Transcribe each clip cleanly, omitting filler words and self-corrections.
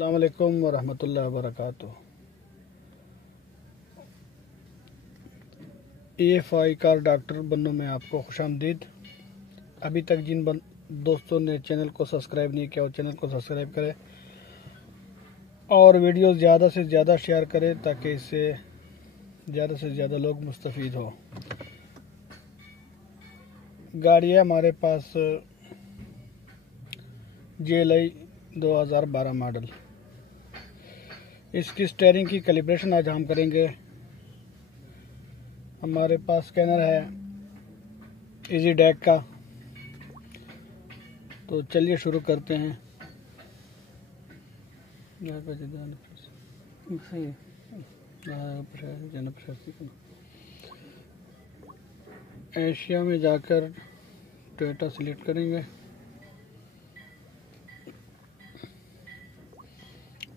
अस्सलाम वालेकुम वरहमतुल्लाहि वबरकातुहू। EFI कार डॉक्टर बन्नू में आपको खुशामदीद। अभी तक जिन दोस्तों ने चैनल को सब्सक्राइब नहीं किया वो चैनल को सब्सक्राइब करें और वीडियो ज़्यादा से ज़्यादा शेयर करें ताकि इससे ज़्यादा से ज़्यादा लोग मुस्तफ़ीद हो। गाड़ी है हमारे पास GLI 2012 मॉडल। इसकी स्टीयरिंग की कैलिब्रेशन आज हम करेंगे। हमारे पास स्कैनर है इजी डैक का, तो चलिए शुरू करते हैं। एशिया में जाकर टोयोटा सिलेक्ट करेंगे,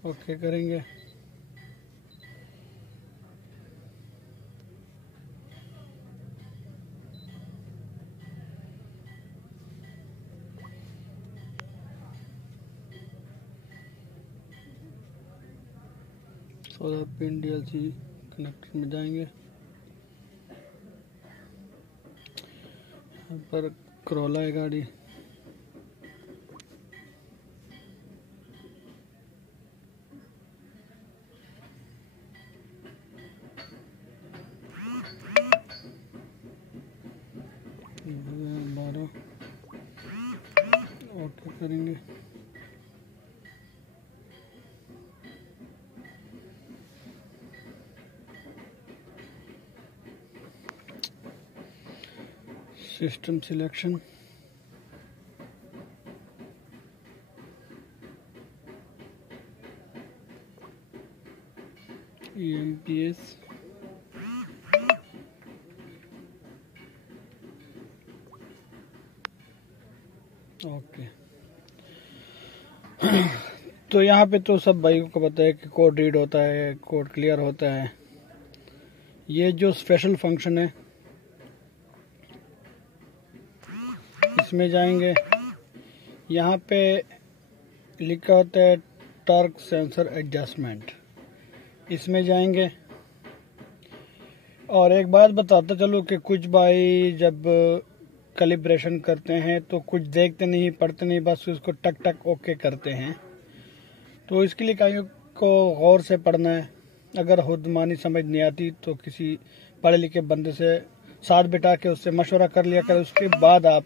ओके करेंगे। सोलर पिन DLC कनेक्टर में जाएंगे। यहाँ पर करोला है गाड़ी। ओके करेंगे। System selection, EMPS, okay. तो यहाँ पे तो सब भाइयों को पता है कि कोड रीड होता है, कोड क्लियर होता है। ये जो स्पेशल फंक्शन है इसमें जाएंगे। यहाँ पे लिखा होता है टॉर्क सेंसर एडजस्टमेंट, इसमें जाएंगे। और एक बात बताता चलो कि कुछ भाई जब कैलिब्रेशन करते हैं तो कुछ देखते नहीं पढ़ते नहीं, बस उसको टक टक ओके करते हैं। तो इसके लिए कहीं को गौर से पढ़ना है। अगर खुदमानी समझ नहीं आती तो किसी पढ़े लिखे बंदे से साथ बिठा के उससे मशवरा कर लिया करें, उसके बाद आप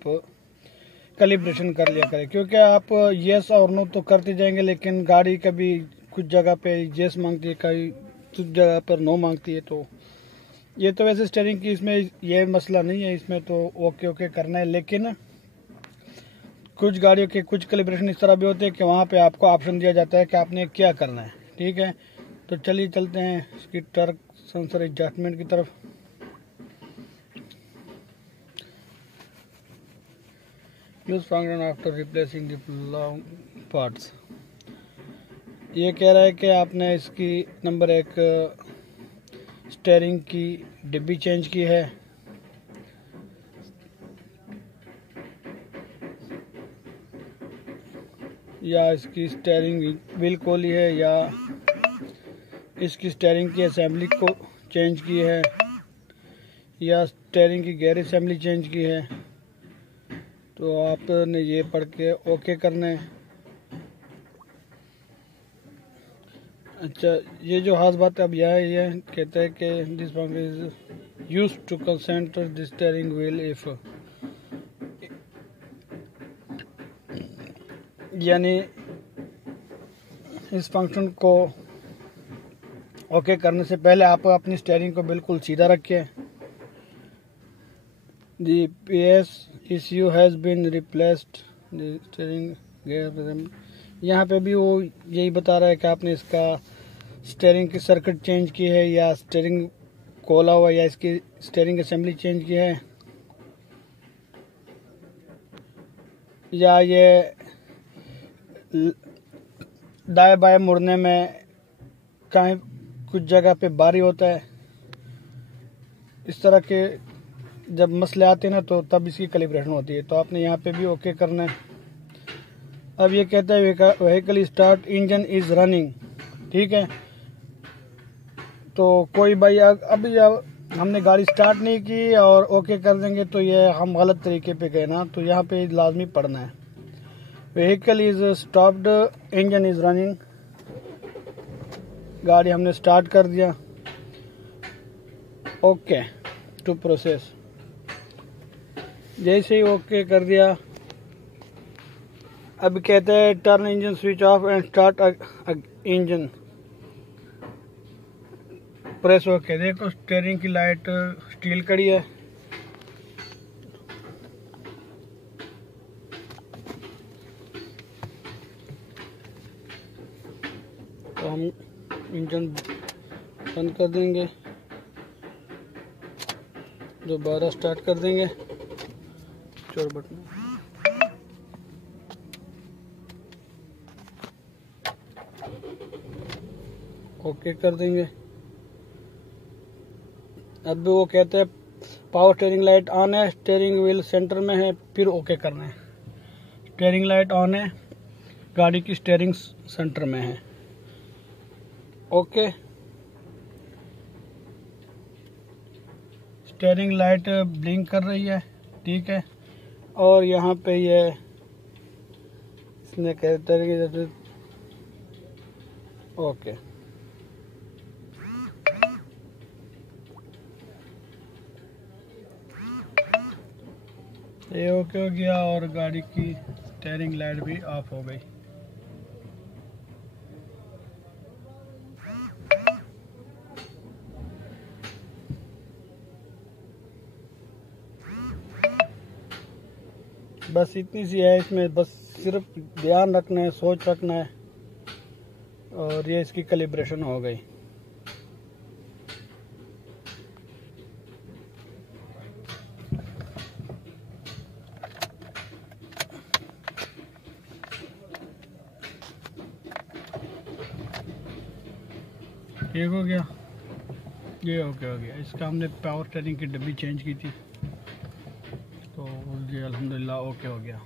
कैलिब्रेशन कर लिया करें। क्योंकि आप येस और नो तो करते जाएंगे लेकिन गाड़ी कभी कुछ जगह पे येस मांगती है, कहीं कुछ जगह पर नो मांगती है। तो ये तो वैसे स्टीयरिंग की इसमें ये मसला नहीं है, इसमें तो ओके ओके करना है। लेकिन कुछ गाड़ियों के कुछ कैलिब्रेशन इस तरह भी होते हैं कि वहाँ पे आपको ऑप्शन दिया जाता है कि आपने क्या करना है। ठीक है, तो चलिए चलते हैं इसकी टॉर्क सेंसर एडजस्टमेंट की तरफ। Use function after replacing the long parts. ये कह रहा है कि आपने इसकी नंबर 1 स्टीयरिंग की डिब्बी चेंज की है, या इसकी स्टीयरिंग व्हील खोली है, या इसकी स्टीयरिंग की असेंबली को चेंज की है, या स्टीयरिंग की गियर असेंबली चेंज की है। तो आपने ये पढ़ के ओके करना है। अच्छा, ये जो खास बात अब यह है, ये कहता है कि this function is used to consent the steering wheel if, यानी इस फंक्शन को ओके करने से पहले आप अपनी स्टीयरिंग को बिल्कुल सीधा रखें। The PS ECU has been replaced the steering gear. यहाँ पे भी वो यही बता रहा है कि आपने इसका स्टीयरिंग की सर्किट चेंज की है, या स्टीयरिंग खोला हुआ, या इसकी स्टीयरिंग असेंबली चेंज की है, या ये दाएं बाएं मुड़ने में कहीं कुछ जगह पे भारी होता है। इस तरह के जब मसले आते हैं ना तो तब इसकी कैलिब्रेशन होती है। तो आपने यहाँ पे भी ओके करना है। अब ये कहता है vehicle start, engine is running. ठीक है, तो कोई भाई अभी हमने गाड़ी स्टार्ट नहीं की और ओके कर देंगे तो ये हम गलत तरीके पे गए ना, तो यहाँ पे लाजमी पढ़ना है vehicle is stopped, engine is running. गाड़ी हमने स्टार्ट कर दिया, ओके टू प्रोसेस। जैसे ही ओके कर दिया, अब कहते हैं turn engine switch off and start engine, press okay. देखो स्टीयरिंग की लाइट स्टील कड़ी है, तो हम इंजन बंद कर देंगे, दोबारा स्टार्ट कर देंगे, चोर बटन ओके कर देंगे। अब वो कहते हैं पावर स्टीयरिंग लाइट ऑन है, स्टीयरिंग व्हील सेंटर में है, फिर ओके करना है। स्टीयरिंग लाइट ऑन है, गाड़ी की स्टीयरिंग सेंटर में है, ओके। स्टीयरिंग लाइट ब्लिंक कर रही है, ठीक है। और यहाँ पे ये इसने कहते हैं कि ओके, ये ओके हो गया और गाड़ी की स्टीयरिंग लाइट भी ऑफ हो गई। बस इतनी सी है इसमें, बस सिर्फ ध्यान रखना है, सोच रखना है, और ये इसकी कैलिब्रेशन हो गई। ठीक हो गया, ये ओके हो गया। इसका हमने पावर स्टीयरिंग की डब्बी चेंज की थी, तो ये अल्हम्दुलिल्लाह ओके हो गया।